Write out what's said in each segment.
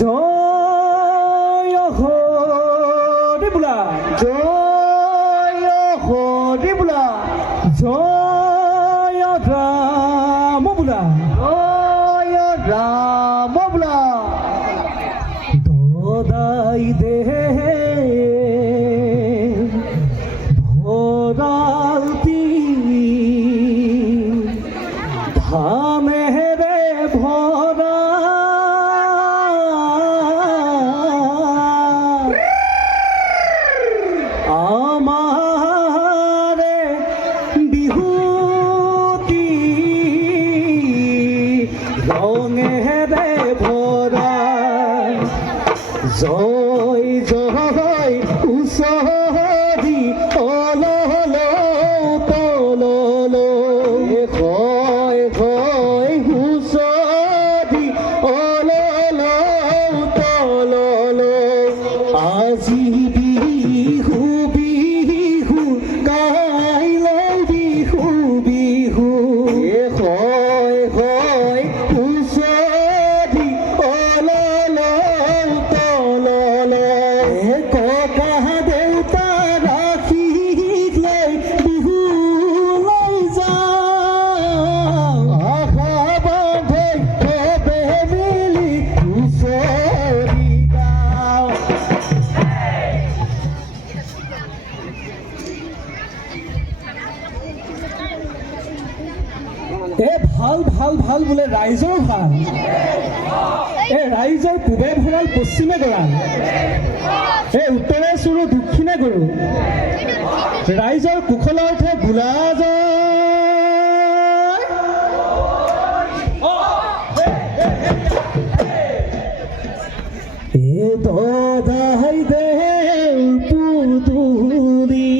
জয় হরি বোলা, জয় হরি বোলা, জয় রাম বোলা, জয় রাম বোলা। দদাই দে ভরালতি ধামেরে ভরা আমারে বিহুতি রঙেরে ভরা। জয় জয় উসরি অলল তলল ভয় ভয় হুসরি অলল তলল। আজি বিহু বিহু গাইলে বিহু বিহু হয় হয় হুঁচৰি অলল তলল। ককা দেউতা ৰাখিক লৈ বিহুলৈ যাওঁ। আশা বান্ধে চবে মিলি হুঁচৰি গাওঁ। ভাল ভাল ভাল বোলে ৰাইজৰ ভাল। ৰাইজৰ পূবে ভঁৰাল পশ্চিমে গঁৰাল, উত্তৰে চুৰু দক্ষিণে গৰু। ৰাইজৰ কুশলাৰ্থে বোলা যায়। দদাই দে পুতুলি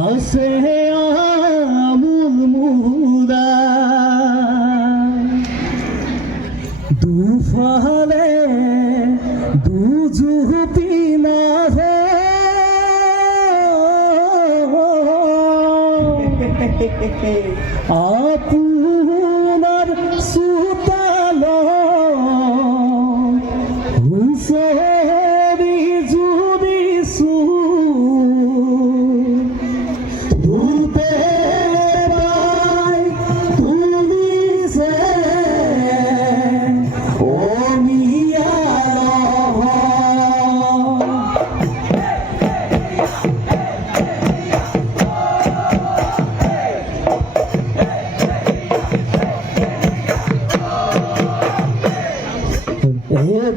আছে আমুল মুদা। দুফালে দুজুপি নাহে আপোনাৰ চোতাল হুঁচৰি জুৰিছো। ধূপে পাই তুলিছে অমিয়া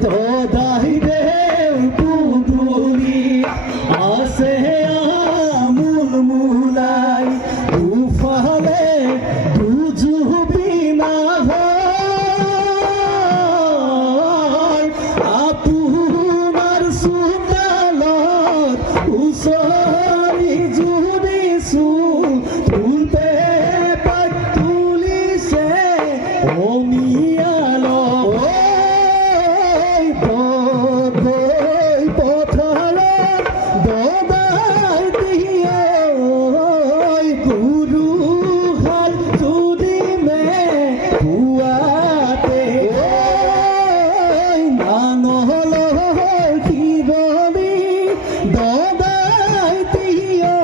দদাই দে পুতুলি আছে আমুল মুলাই। দুফালে দুজুপি নাহয় আপোনাৰ চোতালত হুঁচৰি জুৰিছো। ধূপে পাই তুলিছে অমিয়াল। পথাৰত দদাই দিয়ে গুৰু হাল তুলিমে পুৱাতে। নাঙলৰ শিৰণি দদাই দিয়ে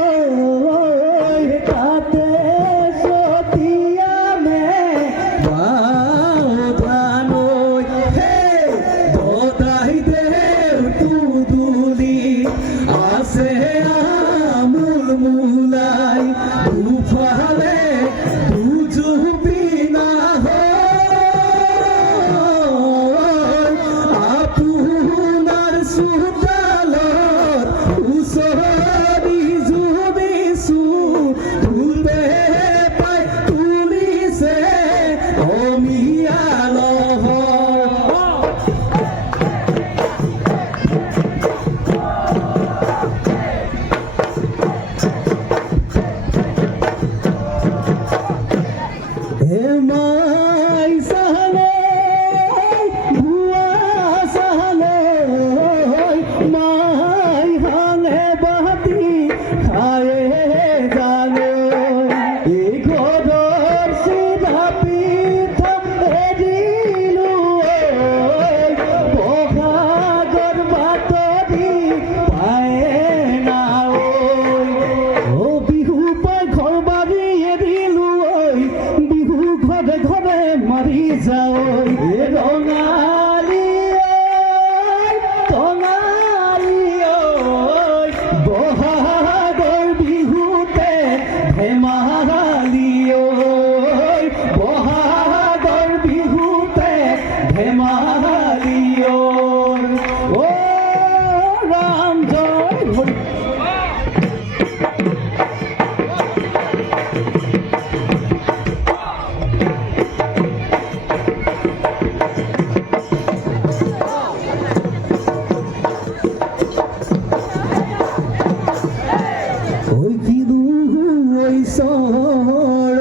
বৈছৰৈ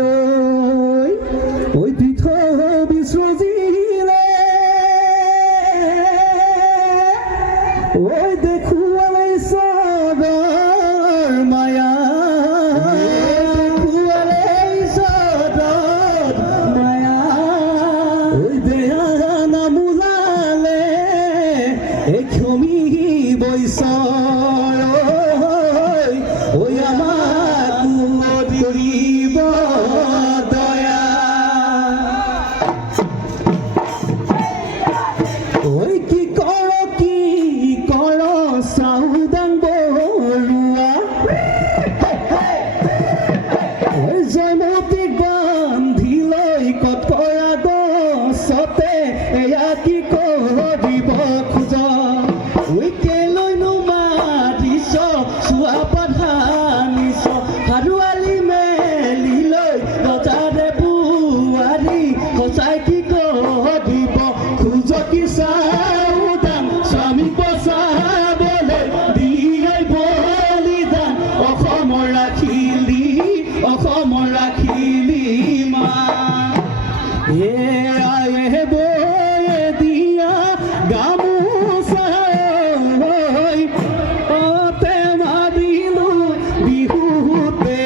ঐ পৃথিৱী সৃজিলে ঐ দেখুৱালে ঈশ্বৰৰ মায়া দেখুৱালে ঈশ্বৰৰ মায়া ঐ বেয়া নামোলালে এই ক্ষমি বৈছৰৈ ঐ আমাক কৰিব দয়া ঐ কি কৰ চাউদাং বৰুৱা ঐ জয়মতীক বান্ধি লৈ কটকৰা গছতে এয়া কি কৰিব খোজ ঐ কেলৈনো মাতিছ চোৱা পাধানিছ হাৰুৱালি মেলি লৈ ৰজাৰে বোৱাৰী সঁচাই কি কৰিব খোজ কি চাউদাং স্বামীক বচাবলৈ দিয়াই বলিদান অসমৰ ৰাখিলি মা এ বয়ে দিয়া গামোচা অতে মাৰিলো বিহুতে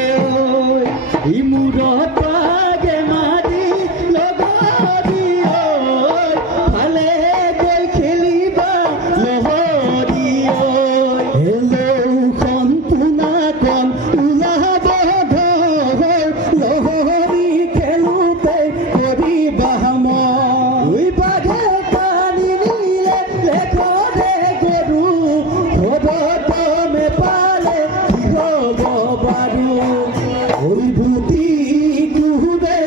ইমূৰত পাগে মাৰি লগৰি ভালে গৈ খেলিবা লহৰি লৌখন পোনাকণ ওলাব ধৰ লহৰি খেলোতে কৰিবা মই বাঘে পানী নিলে লেখৰে গৰু ভবতমে পালে কি হ'ব বাৰু ঐ ভূতি কুহুবে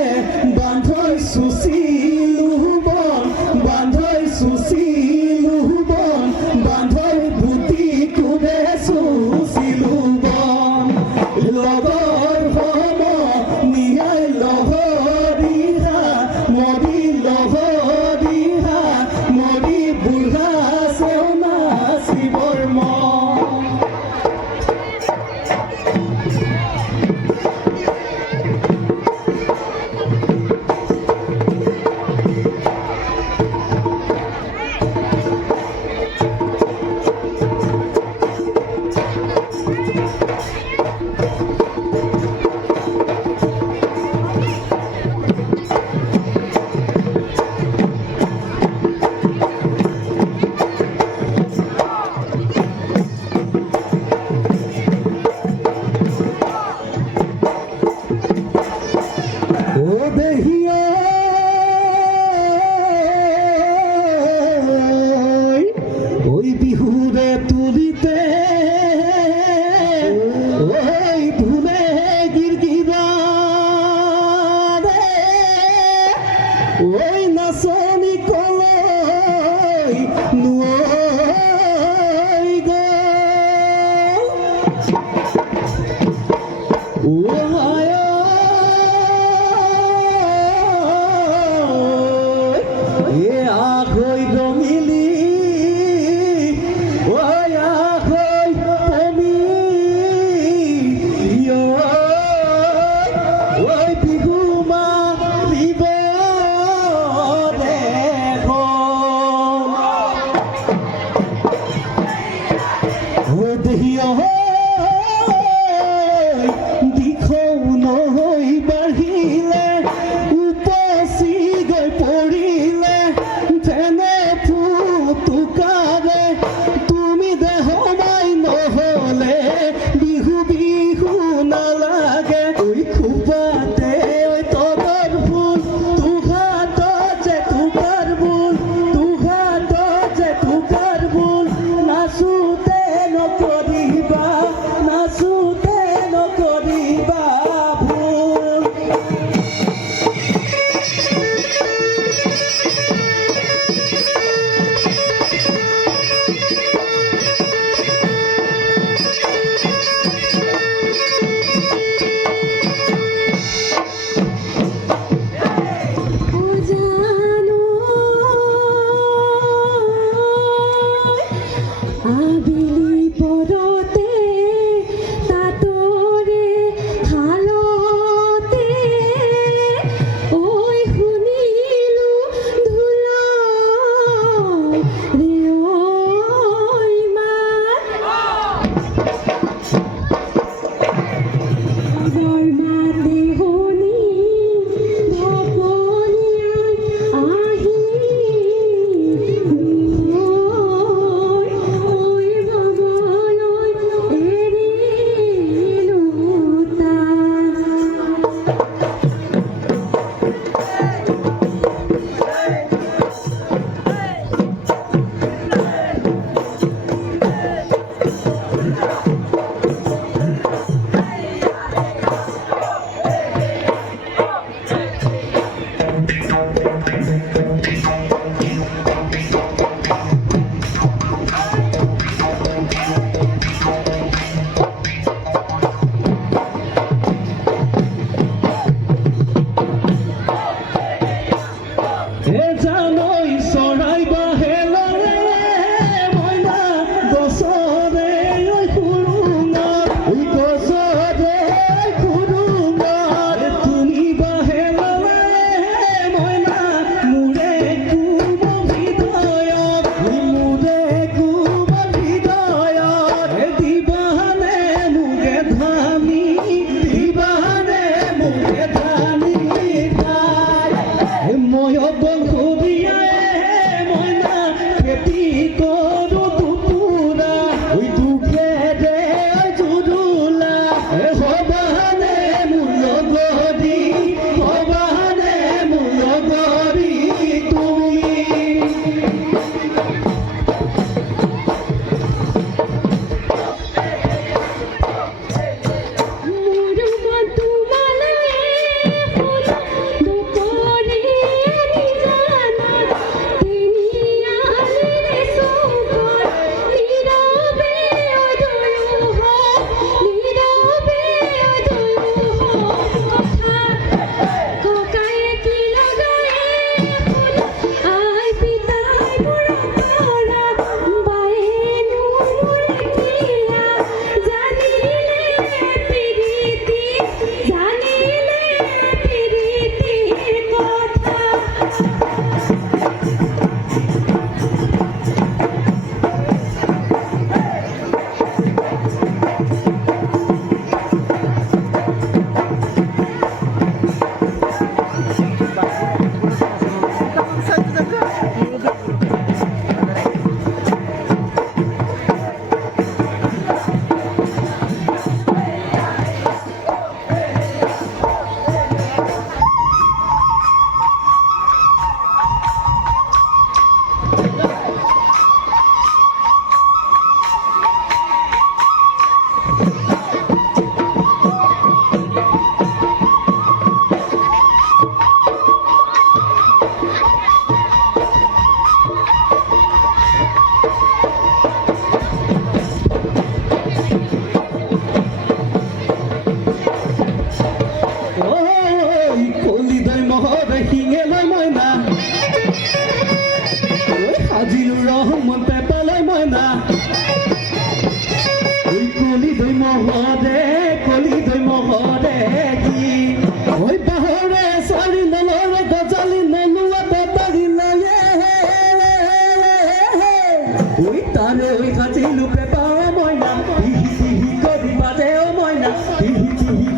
বান্ধৈ চুচিলো বন বান্ধৈ চুচিলো বন বান্ধৈ ভূতি কুবে চুচিলো বন লগৰ সম নিয়াই লহৰিহা মৰি লহৰিহা মৰি বুঢ়া চেওনা শিৱৰ মন ও দেহিয়া ওই বিহুরে তুলিতে ওই ধুলে গিরগিরা ওই নাচনি কলই নুই গো ও হায় এ আখৈ রঙিলি ওই আখৈ পমি ওই বিহু মাৰিব দেখ ও দেহিয়া দিখ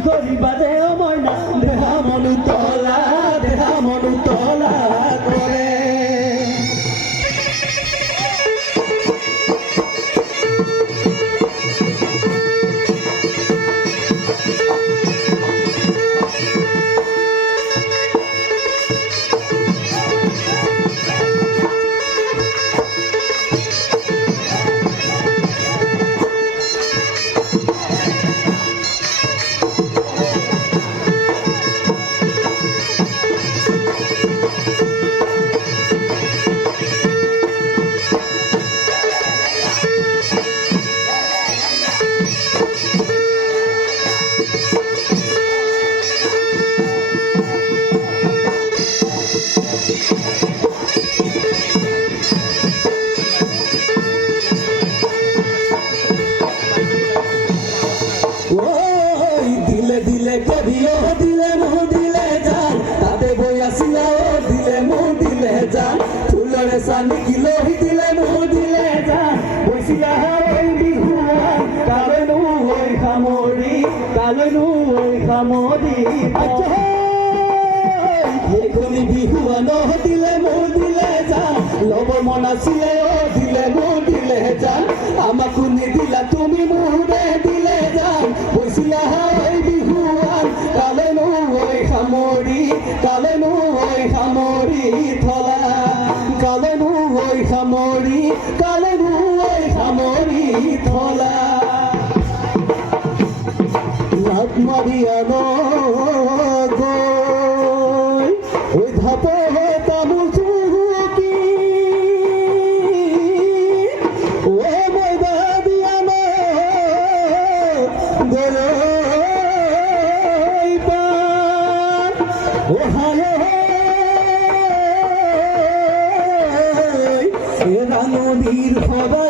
কৰিবা দে মইনা দেহা মনু তলা কৰে দিলে কেবিও দিলে মো দিলে যান তাতে বই আসিলা ও দিলে মো দিলে যান ফুলরে সানি কিলো দিলে মো দিলে যান বইছিলা ওই বিহুয়ান কালেনু ওই খামরি এখনি বিহুয়ান দিলে মো দিলে যান লব মন আসিলে ও দিলে মো দিলে যান আমাকু নিদিলা তুমি মুরে দিলে যান বইছিলা কালেনু ওই খামরি থলা কালেনু ওই খামরি থলা লাভ মারিয়ান গৈ ওই ধাপে তামুল চুকি ও ময়দা দিয়ান গরো রাঙনির হবা